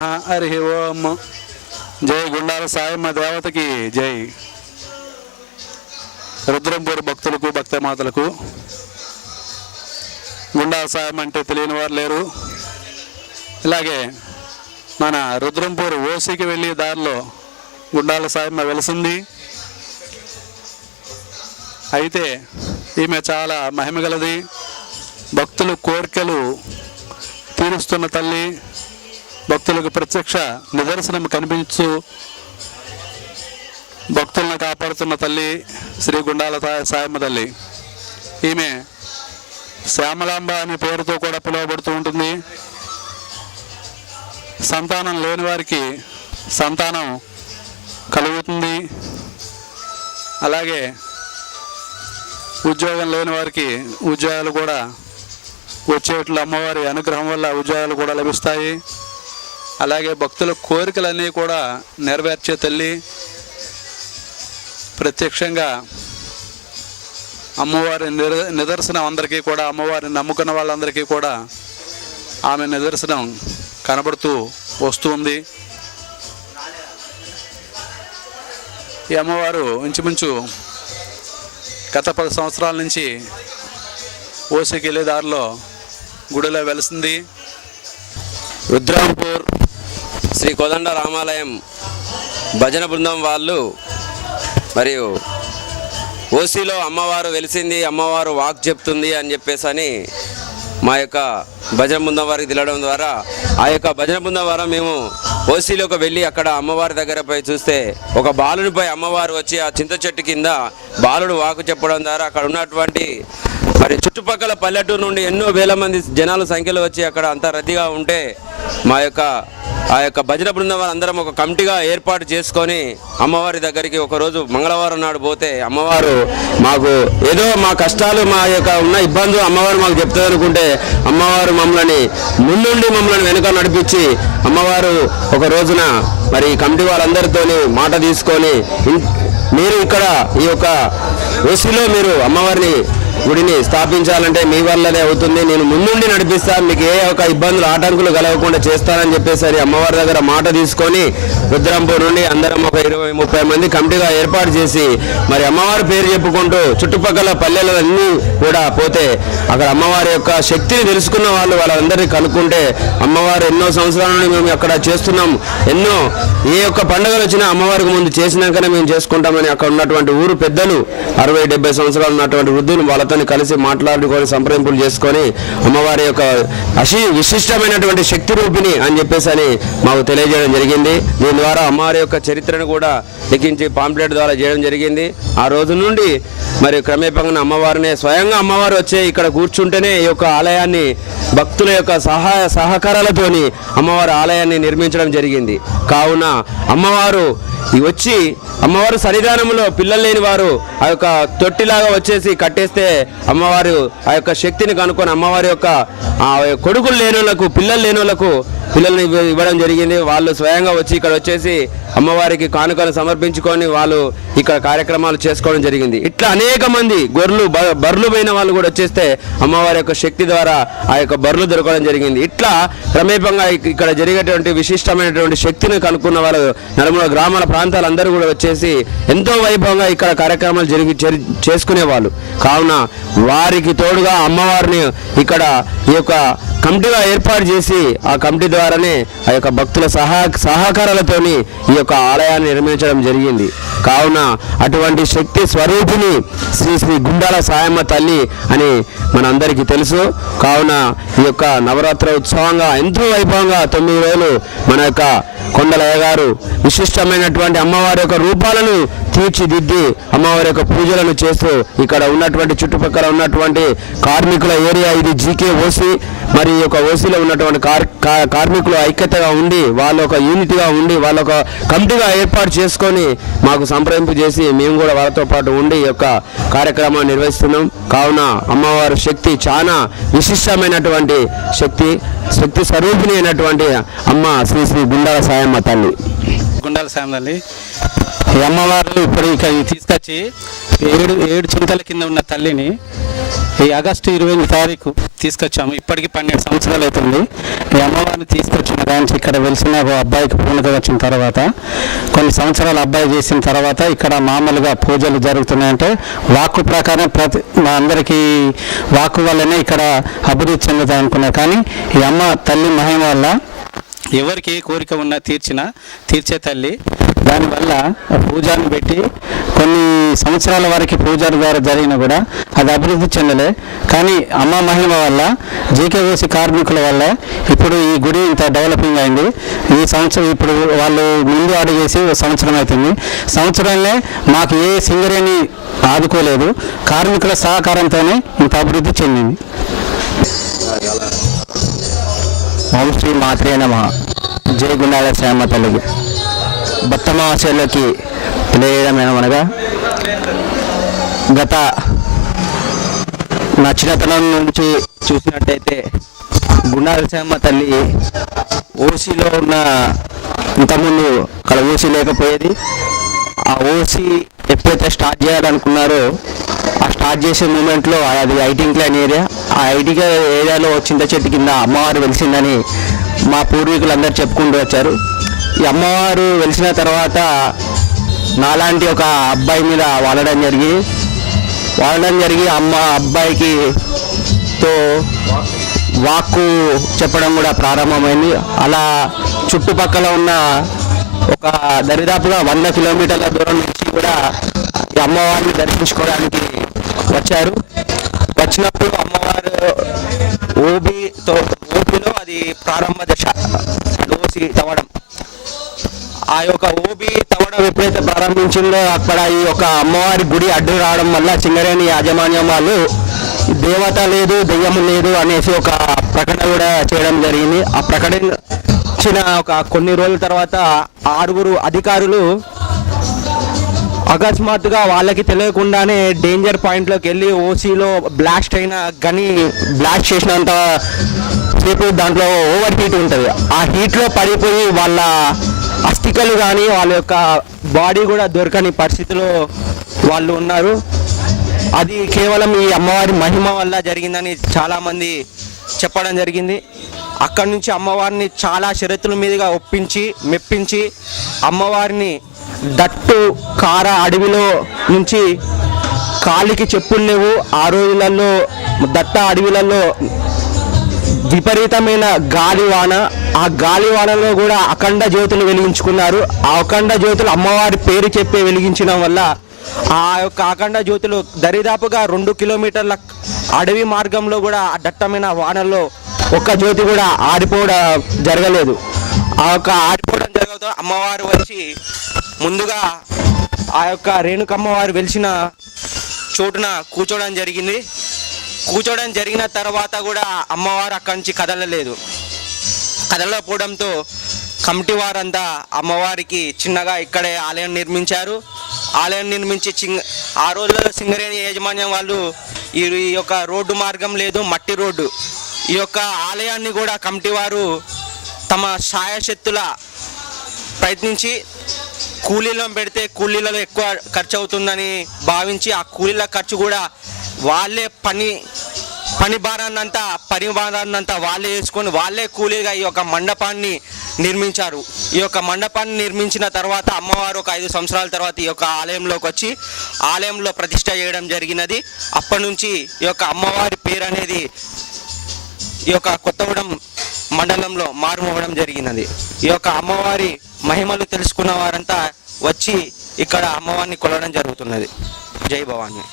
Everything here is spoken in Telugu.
హరి ఓం. జై గుండాల సాయమ్మ దేవతకి జై. రుద్రంపూర్ భక్తులకు భక్తమాతలకు గుండాల సాయమ్మ అంటే తెలియని వారు లేరు. ఇలాగే మన రుద్రంపూర్ ఓసికి వెళ్ళే దారిలో గుండాల సాయమ్మ వెలసింది. అయితే ఈమె చాలా మహిమగలది. భక్తుల కోరికలు తీరుస్తున్న తల్లి, భక్తులకు ప్రత్యక్ష నిదర్శనం కనిపించు భక్తులను కాపాడుతున్న తల్లి శ్రీ గుండాల సాయమ్మ తల్లి. ఈమె శ్యామలాంబ అనే పేరుతో కూడా పిలువబడుతూ ఉంటుంది. సంతానం లేని వారికి సంతానం కలుగుతుంది. అలాగే ఉద్యోగం లేని వారికి ఉద్యోగాలు కూడా వచ్చేట్లు అమ్మవారి అనుగ్రహం వల్ల ఉద్యోగాలు కూడా లభిస్తాయి. అలాగే భక్తుల కోరికలన్నీ కూడా నెరవేర్చే తల్లి. ప్రత్యక్షంగా అమ్మవారి నిదర్శనం అందరికీ కూడా, అమ్మవారిని నమ్ముకున్న వాళ్ళందరికీ కూడా ఆమె నిదర్శనం కనబడుతూ వస్తుంది. ఈ అమ్మవారు ఇంచుమించు గత 10 సంవత్సరాల నుంచి ఓసికి వెళ్ళే దారిలో గుడిలో వెలిసింది. రుద్రాంపూర్ శ్రీ కోదండ రామాలయం భజన బృందం వాళ్ళు మరియు ఓసిలో అమ్మవారు వెలిసింది, అమ్మవారు వాక్ చెప్తుంది అని చెప్పేసి మా యొక్క భజన బృందం వారికి తెలియడం ద్వారా ఆ యొక్క భజన బృందం ద్వారా మేము ఓసిలోకి వెళ్ళి అక్కడ అమ్మవారి దగ్గర పోయి చూస్తే ఒక బాలునిపై అమ్మవారు వచ్చి ఆ చింత చెట్టు కింద బాలుడు వాకు చెప్పడం ద్వారా అక్కడ ఉన్నటువంటి మరి చుట్టుపక్కల పల్లెటూరు నుండి ఎన్నో వేల మంది జనాల సంఖ్యలో వచ్చి అక్కడ అంత రద్దీగా ఉంటే ఆ యొక్క భజన బృందం అందరం ఒక కమిటీగా ఏర్పాటు చేసుకొని అమ్మవారి దగ్గరికి ఒకరోజు మంగళవారం నాడు పోతే అమ్మవారు మాకు ఏదో మా కష్టాలు మా యొక్క ఉన్న ఇబ్బందులు అమ్మవారు మాకు చెప్తుంది అనుకుంటే అమ్మవారు మమ్మల్ని ముందుండి మమ్మల్ని వెనుక నడిపించి అమ్మవారు ఒక రోజున మరి కమిటీ వాళ్ళందరితో మాట తీసుకొని మీరు ఇక్కడ ఈ యొక్క ఓసిలో మీరు అమ్మవారిని గుడిని స్థాపించాలంటే మీ వల్లనే అవుతుంది, నేను ముందుండి నడిపిస్తాను, మీకు ఏ ఒక ఇబ్బందులు ఆటంకులు కలగకుండా చేస్తానని చెప్పేసరి అమ్మవారి దగ్గర మాట తీసుకొని రుద్రంపూర్ నుండి అందరం ఒక 20-30 మంది కమిటీగా ఏర్పాటు చేసి మరి అమ్మవారి పేరు చెప్పుకుంటూ చుట్టుపక్కల పల్లెలన్నీ కూడా పోతే అక్కడ అమ్మవారి యొక్క శక్తిని తెలుసుకున్న వాళ్ళందరినీ కనుక్కుంటే అమ్మవారు ఎన్నో సంవత్సరాల నుండి మేము అక్కడ చేస్తున్నాం, ఎన్నో ఏ ఒక్క పండుగలు వచ్చినా అమ్మవారికి ముందు చేసినాకనే మేము చేసుకుంటామని అక్కడ ఉన్నటువంటి ఊరు పెద్దలు 60-70 సంవత్సరాలు ఉన్నటువంటి వృద్ధులు వాళ్ళతో కలిసి మాట్లాడుకొని సంప్రదింపులు చేసుకొని అమ్మవారి యొక్క విశిష్టమైనటువంటి శక్తి రూపిణి అని చెప్పేసి అని మాకు తెలియజేయడం జరిగింది. దీని ద్వారా అమ్మవారి యొక్క చరిత్రను కూడా లిఖించి పాంప్లెట్ ద్వారా చేయడం జరిగింది. ఆ రోజు నుండి మరి క్రమేపంగా అమ్మవారినే స్వయంగా అమ్మవారు వచ్చే ఇక్కడ కూర్చుంటేనే ఈ యొక్క ఆలయాన్ని భక్తుల యొక్క సహకారాలతోని అమ్మవారి ఆలయాన్ని నిర్మించడం జరిగింది. కావున అమ్మవారు వచ్చి అమ్మవారు సన్నిధానంలో పిల్లలు లేని వారు ఆ యొక్క తొట్టిలాగా వచ్చేసి కట్టేస్తే అమ్మవారు ఆ యొక్క శక్తిని కనుక్కొని అమ్మవారి యొక్క కొడుకులు లేని వాళ్ళకు పిల్లలు లేని వాళ్ళకు పిల్లల్ని ఇవ్వడం జరిగింది. వాళ్ళు స్వయంగా వచ్చి ఇక్కడ వచ్చేసి అమ్మవారికి కానుకలు సమర్పించుకొని వాళ్ళు ఇక్కడ కార్యక్రమాలు చేసుకోవడం జరిగింది. ఇట్లా అనేక మంది బర్రెలు పోయిన వాళ్ళు కూడా వచ్చేస్తే అమ్మవారి యొక్క శక్తి ద్వారా ఆ యొక్క బర్రెలు దొరకడం జరిగింది. ఇట్లా క్రమేపంగా ఇక్కడ జరిగేటువంటి విశిష్టమైనటువంటి శక్తిని కనుక్కున్న వాళ్ళు నలుమూల గ్రామాల ప్రాంతాలందరూ కూడా వచ్చేసి ఎంతో వైభవంగా ఇక్కడ కార్యక్రమాలు చేసుకునేవాళ్ళు. కావున వారికి తోడుగా అమ్మవారిని ఇక్కడ ఈ యొక్క కమిటీగా ఏర్పాటు చేసి ఆ కమిటీ ద్వారానే ఆ యొక్క భక్తుల సహకారాలతోని ఈ యొక్క ఆలయాన్ని నిర్మించడం జరిగింది. కావున అటువంటి శక్తి స్వరూపిణి శ్రీ గుండాల సాయమ్మ తల్లి అని మనందరికీ తెలుసు. కావున ఈ యొక్క నవరాత్రి ఉత్సవంగా ఎంతో వైభవంగా 9 రోజులు మన యొక్క కొండలయ్య గారు విశిష్టమైనటువంటి అమ్మవారి యొక్క రూపాలను తీర్చిదిద్ది అమ్మవారి యొక్క పూజలను చేస్తూ ఇక్కడ ఉన్నటువంటి చుట్టుపక్కల ఉన్నటువంటి కార్మికుల ఏరియా ఇది జీకే ఓసి. మరి ఈ యొక్క ఓసీలో ఉన్నటువంటి కార్మికులు ఐక్యతగా ఉండి వాళ్ళ ఒక యూనిట్గా ఉండి వాళ్ళ ఒక కమిటీగా ఏర్పాటు చేసుకొని మాకు సంప్రదింపు చేసి మేము కూడా వాళ్ళతో పాటు ఉండి ఈ యొక్క కార్యక్రమాన్ని నిర్వహిస్తున్నాం. కావున అమ్మవారి శక్తి చాలా విశిష్టమైనటువంటి శక్తి స్వరూపిణి అయినటువంటి అమ్మ శ్రీ గుండాల సాయమ్మ తల్లి. గుండాల సాయమ్మ తల్లి ఈ అమ్మవారు ఇప్పుడు ఇక్కడ తీసుకొచ్చి 7 చింతల కింద ఉన్న తల్లిని ఈ ఆగస్టు 28 తారీఖు తీసుకొచ్చాము. ఇప్పటికి 12 సంవత్సరాలు అవుతుంది. ఈ అమ్మవారిని తీసుకొచ్చిన కానీ ఇక్కడ వెలిసిన ఒక అబ్బాయికి పూనక వచ్చిన తర్వాత కొన్ని సంవత్సరాలు అబ్బాయి చేసిన తర్వాత ఇక్కడ మామూలుగా పూజలు జరుగుతున్నాయంటే వాక్కు ప్రకారం మా అందరికీ వాక్కు వల్లనే ఇక్కడ అభివృద్ధి చెందుతాయి అనుకున్నారు. కానీ ఈ అమ్మ తల్లి మహిమ వల్ల ఎవరికి ఏ కోరిక ఉన్నా తీర్చే తల్లి. దానివల్ల పూజారిని పెట్టి కొన్ని సంవత్సరాల వరకు పూజారి ద్వారా జరిగినా కూడా అది అభివృద్ధి చెందలే. కానీ అమ్మ మహిమ వల్ల జీకేఓసి కార్మికుల వల్ల ఇప్పుడు ఈ గుడి ఇంత డెవలపింగ్ అయింది. ఈ సంవత్సరం ఇప్పుడు వాళ్ళు ముందు అడుగు చేసి సంవత్సరం అవుతుంది. సంవత్సరంలో మాకు ఏ సింగరేణి ఆదుకోలేదు. కార్మికుల సహకారంతోనే ఇంత అభివృద్ధి చెందింది. ఓం శ్రీ మాత్రే నమః. జై గుండాల శ్యామ తల్లికి భక్తమాసలోకి తెలియడమేమనగా గత నా చిన్నతనం నుంచి చూసినట్టయితే గుండాల శ్యామ తల్లి ఓసీలో ఉన్న ఇంతకుముందు అక్కడ ఓసీ లేకపోయేది. ఆ ఓసీ ఎప్పుడైతే స్టార్ట్ చేయాలనుకున్నారో ఆ స్టార్ట్ చేసే మూమెంట్లో అది ఐటీ ఇంక్లైన్ ఏరియా. ఆ ఐటీ ఏరియాలో చింత చెట్టు కింద అమ్మవారు వెలిసిందని మా పూర్వీకులందరూ చెప్పుకుంటూ వచ్చారు. ఈ అమ్మవారు వెలిసిన తర్వాత నాలాంటి ఒక అబ్బాయి మీద వాడడం జరిగి అబ్బాయికి తో వాక్కు చెప్పడం కూడా ప్రారంభమైంది. అలా చుట్టుపక్కల ఉన్న ఒక దరిదాపుగా 100 కిలోమీటర్ల దూరం నుంచి కూడా ఈ అమ్మవారిని దర్శించుకోవడానికి వచ్చారు. వచ్చినప్పుడు అమ్మవారు ఓబీలో అది ప్రారంభ దశ ఓసి తవ్వడం. ఆ యొక్క ఓబీ తవ్వడం ఎప్పుడైతే ప్రారంభించిందో అక్కడ ఈ యొక్క అమ్మవారి గుడి అడ్డు రావడం వల్ల సింగరేణి యాజమాన్యం వాళ్ళు దేవత లేదు దెయ్యము లేదు అనేసి ఒక ప్రకటన కూడా చేయడం జరిగింది. ఆ ప్రకటించిన ఒక కొన్ని రోజుల తర్వాత 6 అధికారులు అకస్మాత్తుగా వాళ్ళకి తెలియకుండానే డేంజర్ పాయింట్లోకి వెళ్ళి ఓసీలో బ్లాస్ట్ అయిన గని బ్లాస్ట్ చేసినంత సేపు దాంట్లో ఓవర్ హీట్ ఉంటుంది. ఆ హీట్లో పడిపోయి వాళ్ళ అస్థికలు కానీ వాళ్ళ యొక్క బాడీ కూడా దొరకని పరిస్థితిలో వాళ్ళు ఉన్నారు. అది కేవలం ఈ అమ్మవారి మహిమ వల్ల జరిగిందని చాలామంది చెప్పడం జరిగింది. అక్కడి నుంచి అమ్మవారిని చాలా షరతుల మీదుగా మెప్పించి అమ్మవారిని దట్టు కార అడవిలో నుంచి కాలికి చెప్పులు లేవు. ఆ రోజులలో దట్ట అడవిలలో విపరీతమైన గాలివాన. ఆ గాలివానలో కూడా అఖండ జ్యోతులు వెలిగించుకున్నారు. ఆ అఖండ జ్యోతులు అమ్మవారి పేరు చెప్పి వెలిగించడం వల్ల ఆ యొక్క అఖండ జ్యోతులు దరిదాపుగా 2 కిలోమీటర్ల అడవి మార్గంలో కూడా ఆ దట్టమైన వానల్లో ఒక్క జ్యోతి కూడా ఆరిపోవడం జరగలేదు. ఆ యొక్క ఆరిపోవడం జరగదు. అమ్మవారు వచ్చి ముందుగా ఆ యొక్క రేణుకమ్మవారు వెలిసిన చోటున కూర్చోవడం జరిగింది. కూర్చోవడం జరిగిన తర్వాత కూడా అమ్మవారు అక్కడి నుంచి కదలకపోవడంతో కమిటీ వారంతా అమ్మవారికి చిన్నగా ఇక్కడే ఆలయం నిర్మించారు. ఆలయం నిర్మించి ఆ రోజుల్లో సింగరేణి యాజమాన్యం వాళ్ళు ఈ యొక్క రోడ్డు మార్గం లేదు, మట్టి రోడ్డు. ఈ యొక్క ఆలయాన్ని కూడా కమిటీ వారు తమ సాయశక్తుల ప్రయత్నించి కూలీలో పెడితే కూలీలలో ఎక్కువ ఖర్చు అవుతుందని భావించి ఆ కూలీల ఖర్చు కూడా వాళ్ళే పరిభారాన్నంతా వాళ్ళే వేసుకొని వాళ్ళే కూలీగా ఈ యొక్క మండపాన్ని నిర్మించారు. ఈ యొక్క మండపాన్ని నిర్మించిన తర్వాత అమ్మవారు ఒక 5 సంవత్సరాల తర్వాత ఈ యొక్క ఆలయంలోకి వచ్చి ఆలయంలో ప్రతిష్ట చేయడం జరిగినది. అప్పటి నుంచి ఈ యొక్క అమ్మవారి పేరు అనేది ఈ యొక్క కొత్తగూడెం మండలంలో మారుమోగడం జరిగినది. ఈ యొక్క అమ్మవారి మహిమలు తెలుసుకున్న వారంతా వచ్చి ఇక్కడ అమ్మవారిని కొలవడం జరుగుతున్నది. జై భవాని.